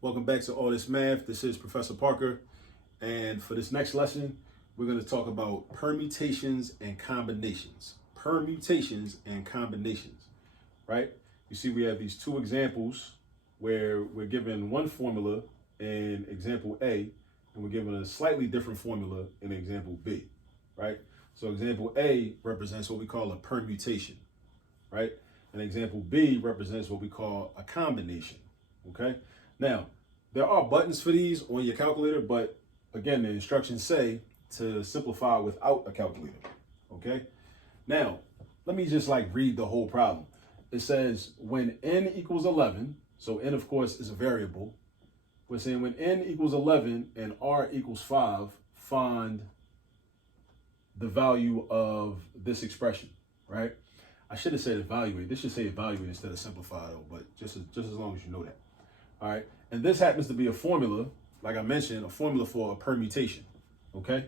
Welcome back to All This Math. This is Professor Parker. And for this next lesson, we're going to talk about permutations and combinations. Permutations and combinations, right? You see, we have these two examples where we're given one formula in example A, and we're given a slightly different formula in example B, right? So example A represents what we call a permutation, right? And example B represents what we call a combination, okay? Now, there are buttons for these on your calculator, but again, the instructions say to simplify without a calculator, okay? Now, let me just read the whole problem. It says when n equals 11, so n of course is a variable. We're saying when n equals 11 and r equals 5, find the value of this expression, right? I should have said evaluate. This should say evaluate instead of simplify though, but just as long as you know that. All right, and this happens to be a formula, like I mentioned, a formula for a permutation, okay?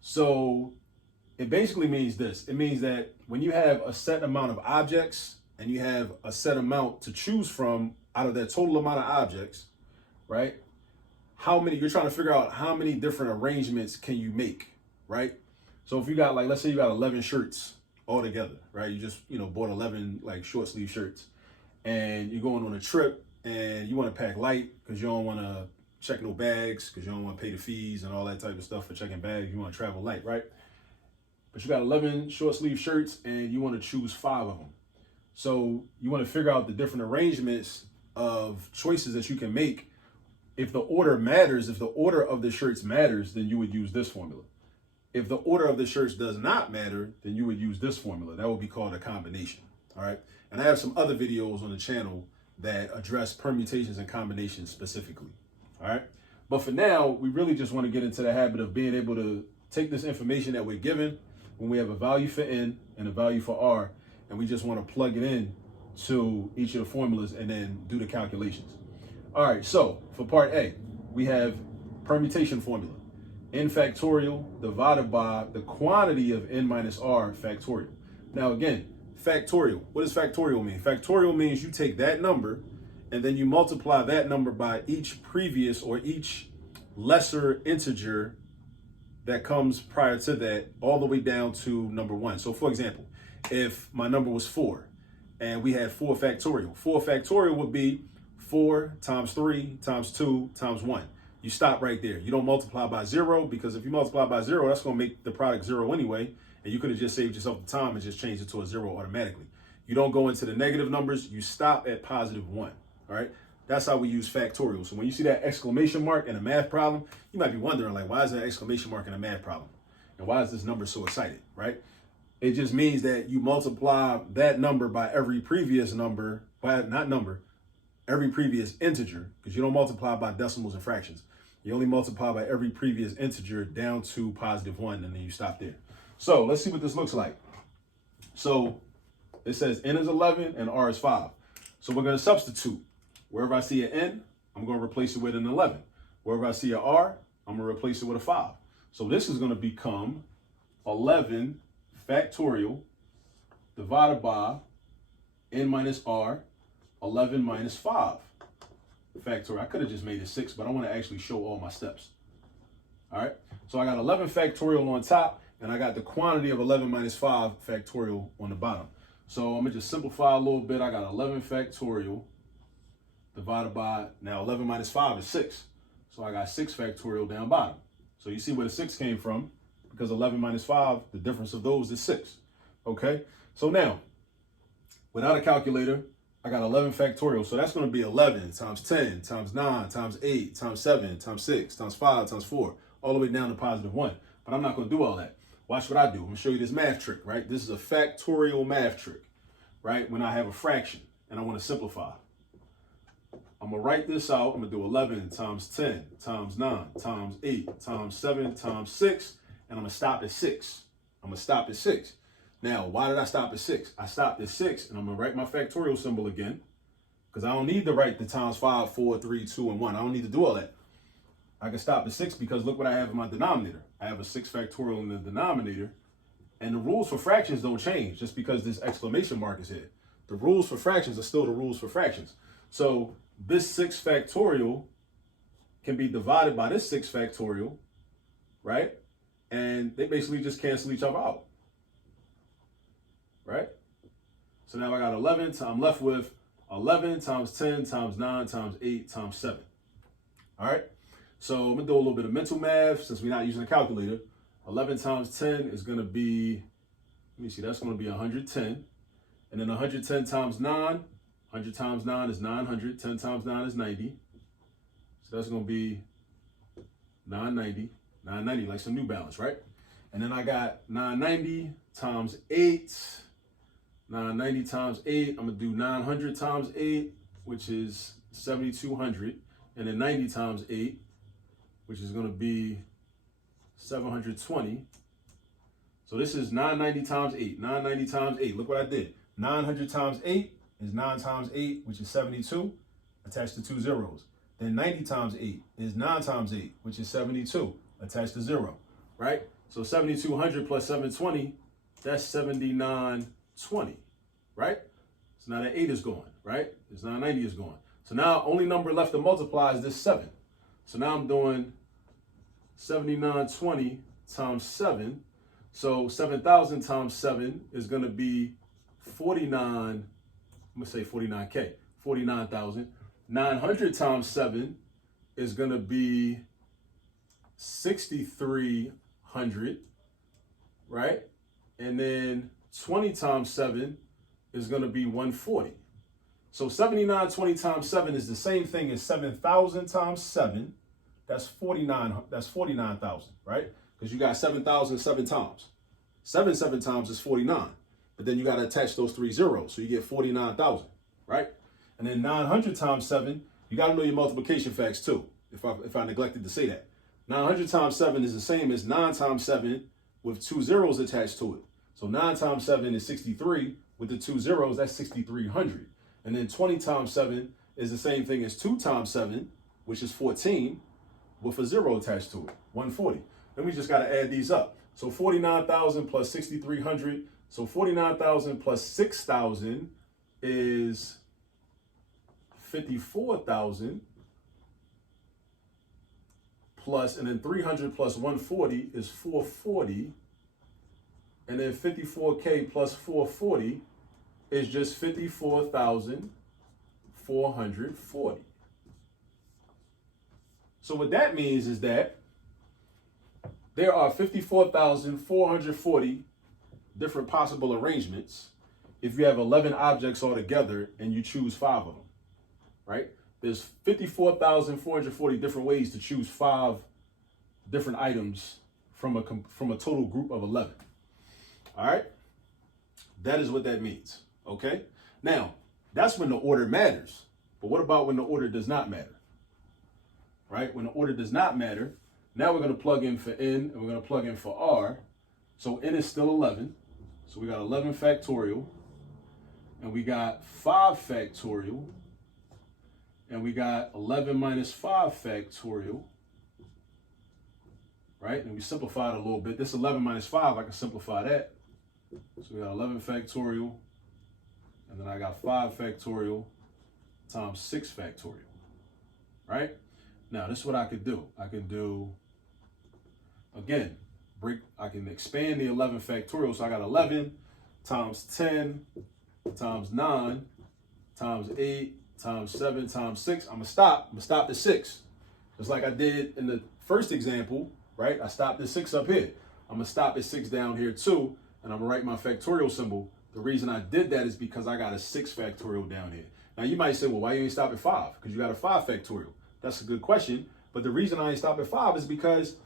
So it basically means this. It means that when you have a set amount of objects and you have a set amount to choose from out of that total amount of objects, right? You're trying to figure out how many different arrangements can you make, right? So if you got let's say you got 11 shirts all together, right? You just, bought 11 short sleeve shirts and you're going on a trip and you want to pack light because you don't want to check no bags, because you don't want to pay the fees and all that type of stuff for checking bags. You want to travel light, right? But you got 11 short sleeve shirts and you want to choose 5 of them. So you want to figure out the different arrangements of choices that you can make. If the order matters, if the order of the shirts matters, then you would use this formula. If the order of the shirts does not matter, then you would use this formula. That would be called a combination, all right? And I have some other videos on the channel that address permutations and combinations specifically, all right? But for now, we really just want to get into the habit of being able to take this information that we're given when we have a value for n and a value for r, and we just want to plug it in to each of the formulas and then do the calculations. All right, so for part A, we have permutation formula. N factorial divided by the quantity of n minus r factorial. Now again, factorial. What does factorial mean? Factorial means you take that number and then you multiply that number by each previous or each lesser integer that comes prior to that all the way down to number 1. So for example, if my number was 4 and we had 4 factorial would be 4 times 3 times 2 times 1. You stop right there. You don't multiply by 0, because if you multiply by 0, that's going to make the product 0 anyway. And you could have just saved yourself the time and just changed it to a 0 automatically. You don't go into the negative numbers. You stop at positive 1. All right. That's how we use factorial. So when you see that exclamation mark in a math problem, you might be wondering, why is there an exclamation mark in a math problem? And why is this number so excited, right? It just means that you multiply that number by every previous number, every previous integer, because you don't multiply by decimals and fractions. You only multiply by every previous integer down to positive 1, and then you stop there. So let's see what this looks like. So it says n is 11 and r is 5. So we're going to substitute. Wherever I see an n, I'm going to replace it with an 11. Wherever I see an r, I'm going to replace it with a 5. So this is going to become 11 factorial divided by n minus r, 11 minus 5 factorial. I could have just made it 6, but I want to actually show all my steps. All right. So I got 11 factorial on top, and I got the quantity of 11 minus 5 factorial on the bottom. So I'm going to just simplify a little bit. I got 11 factorial divided by, now 11 minus 5 is 6. So I got 6 factorial down bottom. So you see where the 6 came from, because 11 minus 5, the difference of those is 6. Okay. So now, without a calculator, I got 11 factorial. So that's going to be 11 times 10 times 9 times 8 times 7 times 6 times 5 times 4, all the way down to positive 1. But I'm not going to do all that. Watch what I do. I'm going to show you this math trick, right? This is a factorial math trick, right? When I have a fraction and I want to simplify. I'm going to write this out. I'm going to do 11 times 10 times 9 times 8 times 7 times 6, and I'm going to stop at 6. I'm going to stop at 6. Now, why did I stop at 6? I stopped at 6, and I'm going to write my factorial symbol again, because I don't need to write the times 5, 4, 3, 2, and 1. I don't need to do all that. I can stop at 6 because look what I have in my denominator. I have a 6 factorial in the denominator, and the rules for fractions don't change just because this exclamation mark is here. The rules for fractions are still the rules for fractions. So this 6 factorial can be divided by this 6 factorial, right? And they basically just cancel each other out, right? So now I got 11, I'm left with 11 times 10 times 9 times 8 times 7. All right? So I'm going to do a little bit of mental math since we're not using a calculator. 11 times 10 is going to be, let me see, that's going to be 110. And then 110 times 9, 100 times 9 is 900. 10 times 9 is 90. So that's going to be 990. 990, like some New Balance, right? And then I got 990 times 8. 990 times 8, I'm going to do 900 times 8, which is 7,200. And then 90 times 8, which is going to be 720. So this is 990 times 8. 990 times 8. Look what I did. 900 times 8 is 9 times 8, which is 72, attached to 2 zeros. Then 90 times 8 is 9 times 8, which is 72, attached to 0, right? So 7,200 plus 720, that's 7,920, right? So now that 8 is gone, right? This 990 is gone. So now only number left to multiply is this 7. So now I'm doing 7,920 times 7. So 7,000 times 7 is going to be 49, I'm going to say 49K, 49,000. 900 times 7 is going to be 6,300, right? And then 20 times 7 is going to be 140. So 7,920 times 7 is the same thing as 7,000 times 7. That's 49,000, right? Because you got 7,000 7 times. 7 times is 49. But then you got to attach those 3 zeros. So you get 49,000, right? And then 900 times 7, you got to know your multiplication facts too, if I neglected to say that. 900 times 7 is the same as 9 times 7 with 2 zeros attached to it. So 9 times 7 is 63. With the 2 zeros, that's 6,300. And then 20 times 7 is the same thing as 2 times 7, which is 14, with a 0 attached to it, 140. Then we just got to add these up. So 49,000 plus 6,300. So 49,000 plus 6,000 is 54,000 plus, and then 300 plus 140 is 440. And then 54K plus 440 is just 54,440. So what that means is that there are 54,440 different possible arrangements if you have 11 objects altogether and you choose 5 of them, right? There's 54,440 different ways to choose 5 different items from a total group of 11. All right? That is what that means, okay? Now, that's when the order matters. But what about when the order does not matter? Right? When the order does not matter, now we're going to plug in for n and we're going to plug in for r. So n is still 11. So we got 11 factorial. And we got 5 factorial. And we got 11 minus 5 factorial. Right? And we simplified a little bit. This 11 minus 5, I can simplify that. So we got 11 factorial. And then I got 5 factorial times 6 factorial. Right? Now, this is what I could do. I can do, again, I can expand the 11 factorial. So I got 11 times 10 times 9 times 8 times 7 times 6. I'm going to stop at 6. Just like I did in the first example, right? I stopped at 6 up here. I'm going to stop at 6 down here too. And I'm going to write my factorial symbol. The reason I did that is because I got a 6 factorial down here. Now, you might say, well, why you ain't stop at 5? Because you got a 5 factorial. That's a good question. But the reason I ain't stop at 5 is because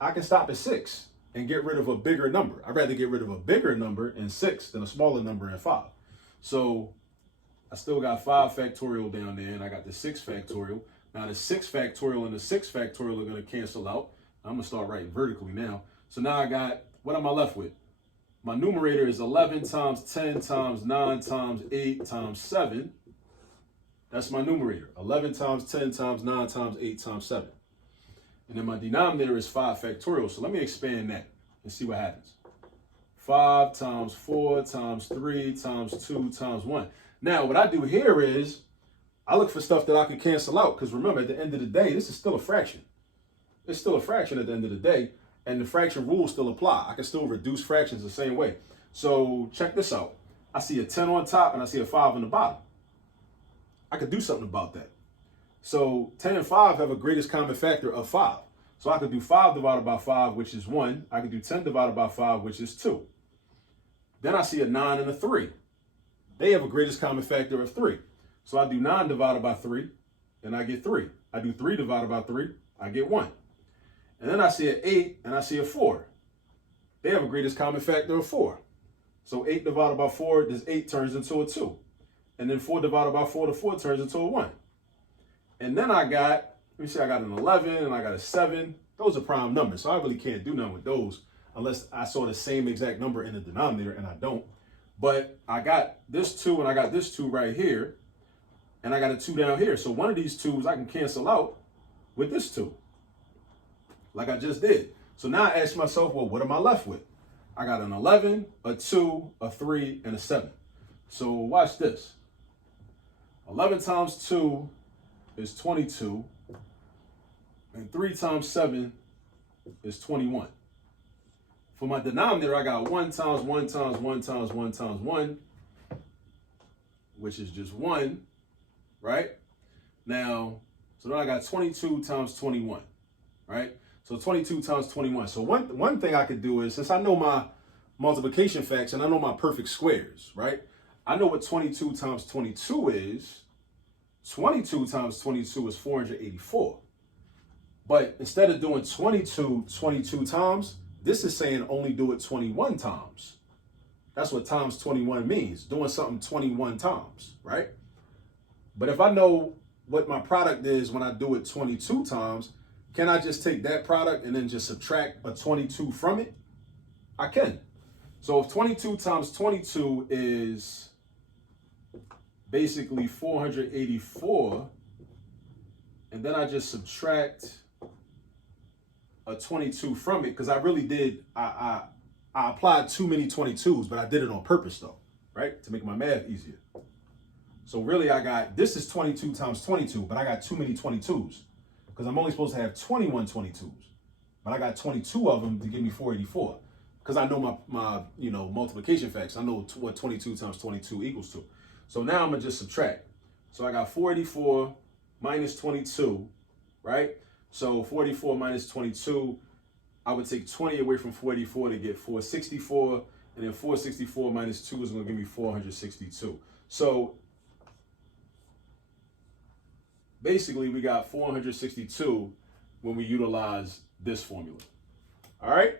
I can stop at 6 and get rid of a bigger number. I'd rather get rid of a bigger number in 6 than a smaller number in 5. So I still got 5 factorial down there, and I got the 6 factorial. Now the 6 factorial and the 6 factorial are going to cancel out. I'm going to start writing vertically now. So now I got, what am I left with? My numerator is 11 times 10 times 9 times 8 times 7. That's my numerator. 11 times 10 times 9 times 8 times 7. And then my denominator is 5 factorial. So let me expand that and see what happens. 5 times 4 times 3 times 2 times 1. Now, what I do here is I look for stuff that I can cancel out, because remember, at the end of the day, this is still a fraction. It's still a fraction at the end of the day, and the fraction rules still apply. I can still reduce fractions the same way. So check this out. I see a 10 on top and I see a 5 on the bottom. I could do something about that. So 10 and 5 have a greatest common factor of 5. So I could do 5 divided by 5, which is 1. I could do 10 divided by 5, which is 2. Then I see a 9 and a 3. They have a greatest common factor of 3. So I do 9 divided by 3, and I get 3. I do 3 divided by 3, I get 1. And then I see an 8 and I see a 4. They have a greatest common factor of 4. So 8 divided by 4, this 8 turns into a 2. And then 4 divided by 4, the 4 turns into a 1. And then I got, let me see, I got an 11 and I got a 7. Those are prime numbers, so I really can't do nothing with those unless I saw the same exact number in the denominator, and I don't. But I got this 2 and I got this 2 right here, and I got a 2 down here. So one of these 2s I can cancel out with this 2, like I just did. So now I ask myself, well, what am I left with? I got an 11, a 2, a 3, and a 7. So watch this. 11 times 2 is 22, and 3 times 7 is 21. For my denominator, I got 1 times 1 times 1 times 1 times 1, which is just 1, right? Now, so then I got 22 times 21, right? So 22 times 21. So one thing I could do is, since I know my multiplication facts and I know my perfect squares, right? I know what 22 times 22 is. 22 times 22 is 484. But instead of doing 22 times, this is saying only do it 21 times. That's what times 21 means, doing something 21 times, right? But if I know what my product is when I do it 22 times, can I just take that product and then just subtract a 22 from it? I can. So if 22 times 22 is basically 484, and then I just subtract a 22 from it, because I really did, I applied too many 22s, but I did it on purpose though, right? To make my math easier. So really I got, this is 22 times 22, but I got too many 22s, because I'm only supposed to have 21 22s, but I got 22 of them to give me 484, because I know my multiplication facts. I know what 22 times 22 equals to. So now I'm gonna just subtract. So I got 484 minus 22, right? So 44 minus 22, I would take 20 away from 44 to get 464, and then 464 minus 2 is gonna give me 462. So basically we got 462 when we utilize this formula. All right?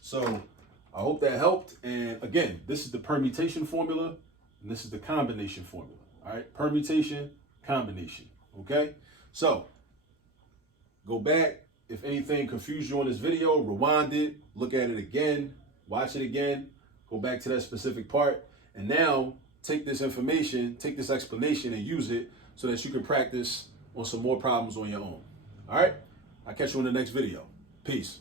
So I hope that helped. And again, this is the permutation formula, and this is the combination formula. All right? Permutation, combination. Okay? So go back. If anything confused you on this video, rewind it, look at it again, watch it again, go back to that specific part, and now take this information, take this explanation and use it so that you can practice on some more problems on your own. All right? I'll catch you in the next video. Peace.